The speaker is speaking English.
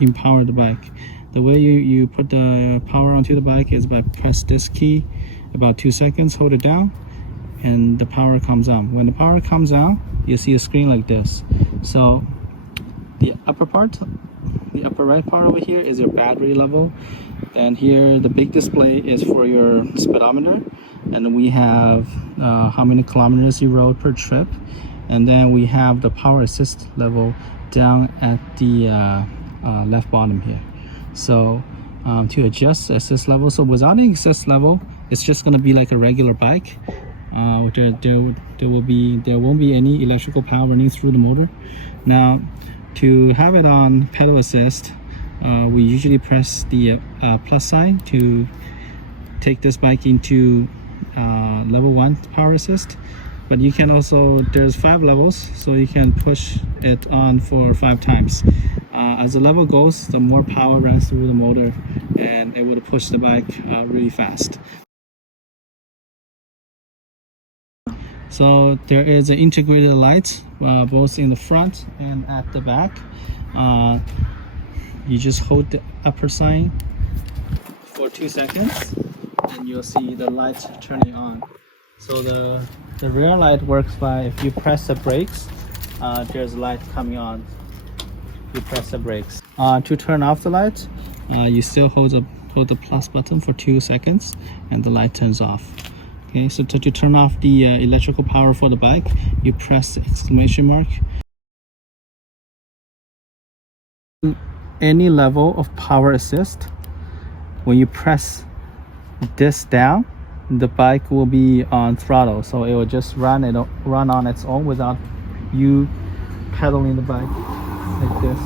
empower the bike. The way you put the power onto the bike is by press this key about 2 seconds, hold it down, and the power comes on. When the power comes on, you see a screen like this. So the upper right part over here is your battery level. Then here the big display is for your speedometer, and we have how many kilometers you rode per trip, and then we have the power assist level down at the left bottom here. So to adjust assist level, so without any assist level, it's just going to be like a regular bike. There won't be any electrical power running through the motor. Now, to have it on pedal assist, we usually press the plus sign to take this bike into level 1 power assist. But you can also, there's 5 levels, so you can push it on for 5 times. As the level goes, the more power runs through the motor, and it will push the bike really fast. So there is an integrated light both in the front and at the back. You just hold the upper sign for 2 seconds and you'll see the light turning on. So the rear light works by, if you press the brakes, there's a light coming on. You press the brakes. To turn off the light, you still hold the plus button for 2 seconds and the light turns off. Okay, so to turn off the electrical power for the bike, you press the exclamation mark. Any level of power assist, when you press this down, the bike will be on throttle, so it will just run on its own without you pedaling the bike like this.